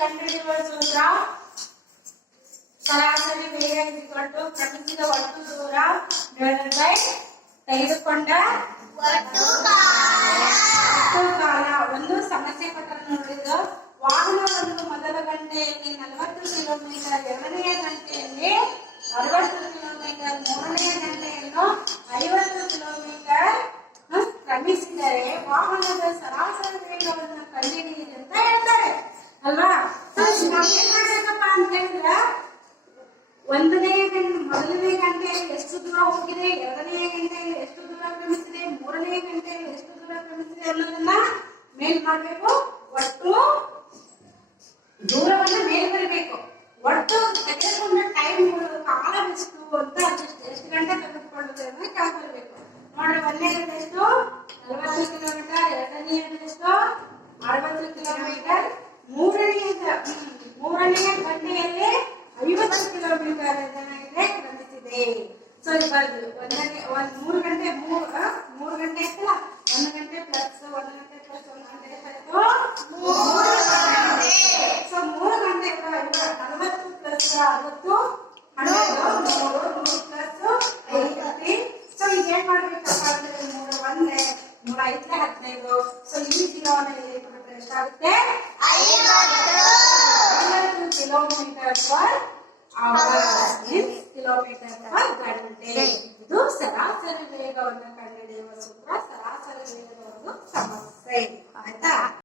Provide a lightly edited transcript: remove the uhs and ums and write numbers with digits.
ಕಂಡುಹಿಡಿಯುವ ಸೂತ್ರ ಸರಾಸರಿ ವೇಗ ಕ್ರಮಿಸಿದ ಒಟ್ಟು ದೂರ ತೆಗೆದುಕೊಂಡ ಒಟ್ಟು ಕಾಲ. ಒಂದು ಸಮಸ್ಯೆ ಪತ್ರ ನೋಡಿದ್ದು, ವಾಹನವನ್ನು ಮೊದಲ ಗಂಟೆಯಲ್ಲಿ 40 ಕಿಲೋಮೀಟರ್, ಎರಡನೆಯ ಗಂಟೆಯಲ್ಲಿ 60 ಕಿಲೋಮೀಟರ್, ಮೂರನೆಯ ಗಂಟೆಯನ್ನು 50 ಕಿಲೋಮೀಟರ್ ಕ್ರಮಿಸಿದರೆ ವಾಹನದ ಸರಾಸರಿ ವೇಗವನ್ನು ಕಂಡುಹಿಡಿಯಿರಿ ಅಂತ ಹೇಳ್ತಾರೆ ಅಲ್ವಾ. ನಾವೇನ್ ಮಾಡ್ಬೇಕಪ್ಪ ಅಂತ ಹೇಳಿದ್ರೆ, ಮೊದಲನೇ ಗಂಟೆಯಲ್ಲಿ ಎಷ್ಟು ದೂರ ಹೋಗಿದೆ, ಎರಡನೆಯ ಗಂಟೆಯಲ್ಲಿ ಎಷ್ಟು ದೂರ ಕ್ರಮಿಸಿದೆ, ಮೂರನೆಯ ಗಂಟೆಯಲ್ಲಿ ಎಷ್ಟು ದೂರ ಕ್ರಮಿಸಿದೆ ಅನ್ನೋದನ್ನ ಮೇಲ್ ಮಾಡ್ಬೇಕು. ಒಟ್ಟು ದೂರವನ್ನ ಮೇಲ್ ಬರಬೇಕು. ಒಟ್ಟು ತೆಗೆದುಕೊಂಡ ಟೈಮ್ ಕಾಲವೆಷ್ಟು ಅಂತ ಎಷ್ಟು ಗಂಟೆ ತೆಗೆದುಕೊಳ್ಳುತ್ತೆ ಅಂತ ಕೆಳಗೆ ಬರಬೇಕು. ನೋಡ್ರಿ, ಒಂದನೇ ಗಂಟೆ ಎಷ್ಟು 40 ಕಿಲೋಮೀಟರ್, ಎರಡನೆಯ ಎಷ್ಟು 60 ಕಿಲೋಮೀಟರ್, ಮೂರನೆಯ ಗಂಟೆಯಲ್ಲಿ 50 ಕಿಲೋಮೀಟರ್ ಏನಾಗಿದೆ ಕ್ರಮಿಸಿದೆ. ಸೊ ಬರ್ದು ಮೂರು ಗಂಟೆ ಐತಲ್ಲ, 1 ಗಂಟೆ ಪ್ಲಸ್ 1 ಗಂಟೆ ಪ್ಲಸ್ 1 ಗಂಟೆ ಎಷ್ಟು 3 ಗಂಟೆ. ಸೊ 3 ಗಂಟೆ 40 ಪ್ಲಸ್ 60 100 ಪ್ಲಸ್ 50. ಸೊ ಈಗ ಏನ್ ಮಾಡ್ಬೇಕಪ್ಪ ಅಂದ್ರೆ 3 1 3 5 15. ಸೊ ಈ ಜೀವನ ಎಷ್ಟಾಗುತ್ತೆ 50 kilometre per hour, kilometre per ಗಂಟೆ. ಇದು ಸರಾಸರಿ ವೇಗವನ್ನು ಕಂಡುಹಿಡಿಯುವ ಸೂತ್ರ, ಸರಾಸರಿ ವೇಗದ ಒಂದು ಸಮಸ್ಯೆ. ಆಯ್ತಾ?